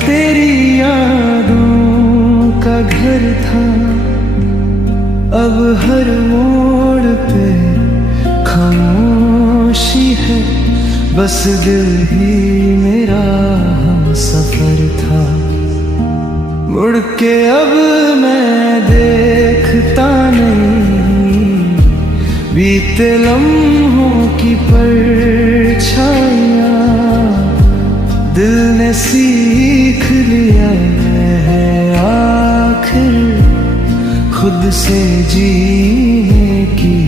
तेरी यादों का घर था, अब हर मोड़ पे खामोशी है। बस दिल ही मेरा हम सफर था। मुड़ के अब मैं देखता नहीं बीते लम्हों की परछाइयाँ। दिल ने सीख लिया है आखिर खुद से जीने की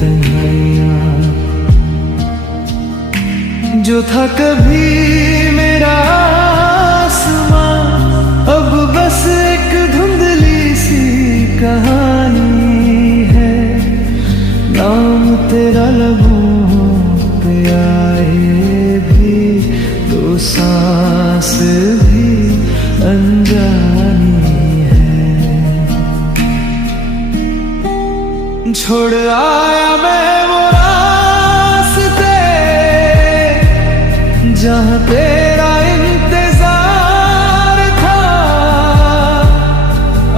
तन्हाइयाँ। जो था कभी मेरा आसमां, अब बस एक धुंधली सी कहानी है। नाम तेरा लबों पे आए भी तो सांस भी अनजानी है। छोड़ आया मैं वो रास्ते जहाँ तेरा इंतजार था।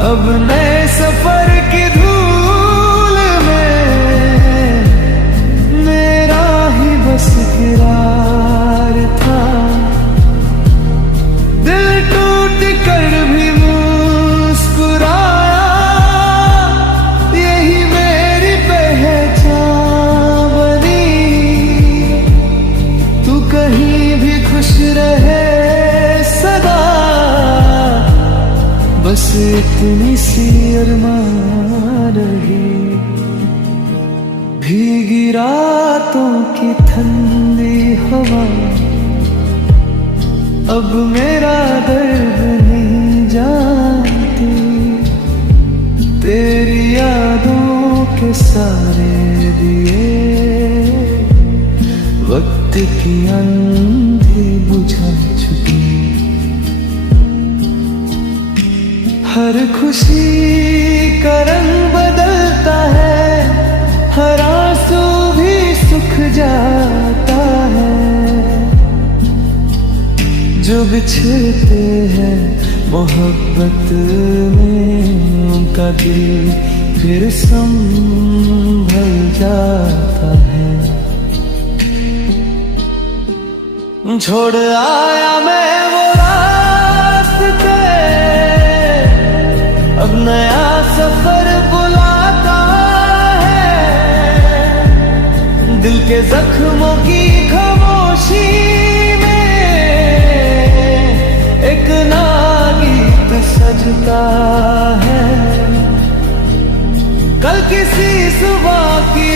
अब नए सफर की धूल में मेरा ही बस किरार था। दिल टूट कर भी मुस्कुराया, यही मेरी पहचान बनी। तू कहीं भी खुश रहे सदा, बस इतनी सी अरमान रही। भीगी रातों की ठंडी हवा अब मेरा दर्द नहीं जानती। तेरी यादों के सारे दिए वक्त की अंधी बुझा चुकी। हर खुशी का रंग बदलता है, हर आंसू भी सूख जाता है। जो बिछड़ते हैं मोहब्बत में, उनका दिल फिर संभल जाता है। छोड़ आया मैं वो रास्ते, अब नया सफर बुलाता है। दिल के जख्मों की खामोशी में एक नया गीत सजता है। कल किसी सुबह की